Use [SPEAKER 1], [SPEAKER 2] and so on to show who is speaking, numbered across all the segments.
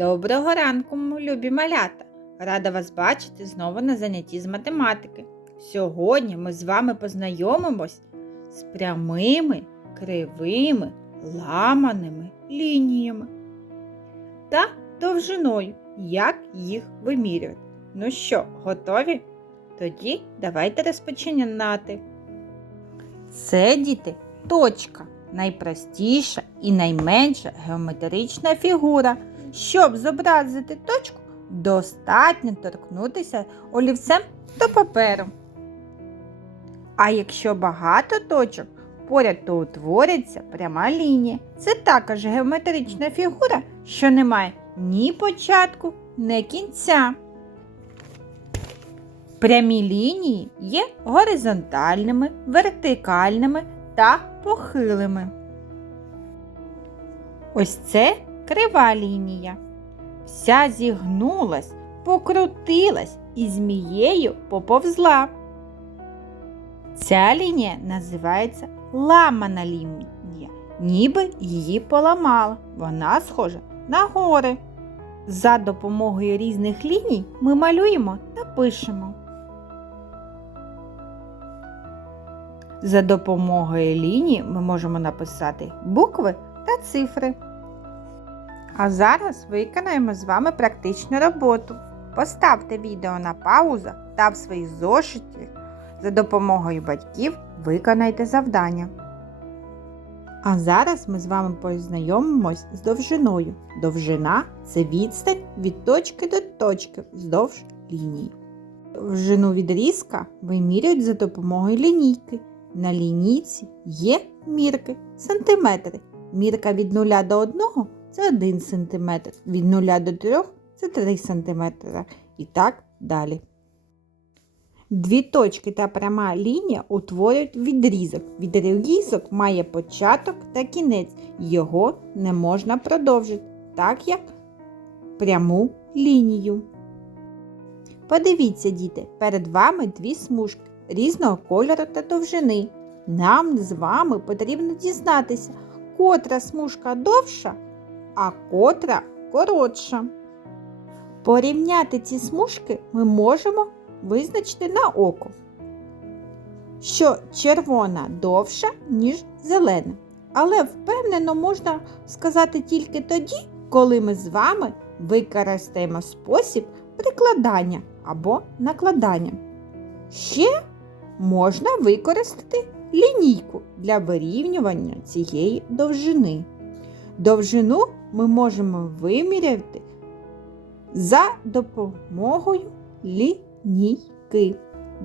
[SPEAKER 1] Доброго ранку, любі малята! Рада вас бачити знову на занятті з математики. Сьогодні ми з вами познайомимось з прямими, кривими, ламаними лініями та довжиною, як їх вимірювати. Ну що, готові? Тоді давайте розпочинати. Це діти точка, найпростіша і найменша геометрична фігура. Щоб зобразити точку, достатньо торкнутися олівцем до паперу. А якщо багато точок, поряд то утвориться пряма лінія. Це також геометрична фігура, що не має ні початку, ні кінця. Прямі лінії є горизонтальними, вертикальними та похилими. Ось це крива лінія. Вся зігнулась, покрутилась і змією поповзла. Ця лінія називається ламана лінія, ніби її поламала. Вона схожа на гори. За допомогою різних ліній ми малюємо та пишемо. За допомогою лінії ми можемо написати букви та цифри. А зараз виконаємо з вами практичну роботу. Поставте відео на паузу та в своїх зошиті за допомогою батьків виконайте завдання. А зараз ми з вами познайомимось з довжиною. Довжина це відстань від точки до точки вздовж лінії. Довжину відрізка вимірюють за допомогою лінійки. На лінійці є мірки сантиметри. Мірка від 0 до 1 це 1 см, від 0 до 3 це 3 см і так далі. Дві точки та пряма лінія утворюють відрізок. Відрізок має початок та кінець, його не можна продовжити, так як пряму лінію. Подивіться, діти, перед вами дві смужки різного кольору та довжини. Нам з вами потрібно дізнатися, котра смужка довша, а котра коротша. Порівняти ці смужки ми можемо визначити на око, що червона довша, ніж зелена. Але впевнено можна сказати тільки тоді, коли ми з вами використаємо спосіб прикладання або накладання. Ще можна використати лінійку для вирівнювання цієї довжини. Довжину ми можемо виміряти за допомогою лінійки.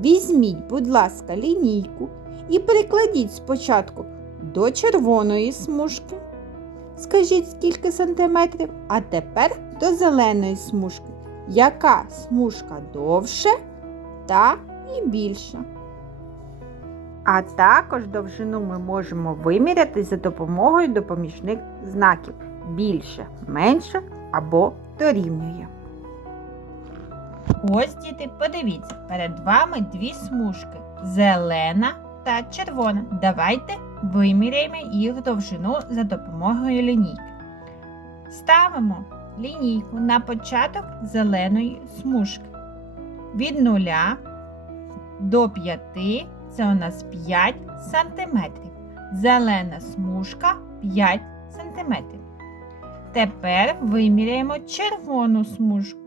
[SPEAKER 1] Візьміть, будь ласка, лінійку і перекладіть спочатку до червоної смужки. Скажіть, скільки сантиметрів, а тепер до зеленої смужки. Яка смужка довше та і більша? А також довжину ми можемо виміряти за допомогою допоміжних знаків більше, менше або дорівнює. Ось діти, подивіться, перед вами дві смужки зелена та червона. Давайте виміряємо їх довжину за допомогою лінійки. Ставимо лінійку на початок зеленої смужки. Від 0 до 5 це у нас 5 см. Зелена смужка 5 см. Тепер виміряємо червону смужку.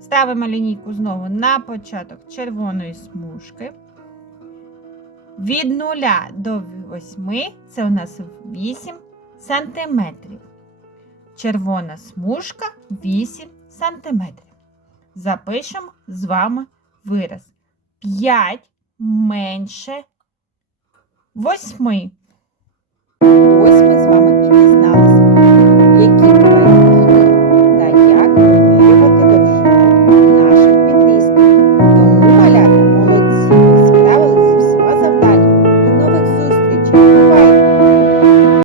[SPEAKER 1] Ставимо лінійку знову на початок червоної смужки. Від 0 до 8 це у нас 8 см. Червона смужка 8 см. Запишемо з вами вираз. 5 менше 8. Ось ми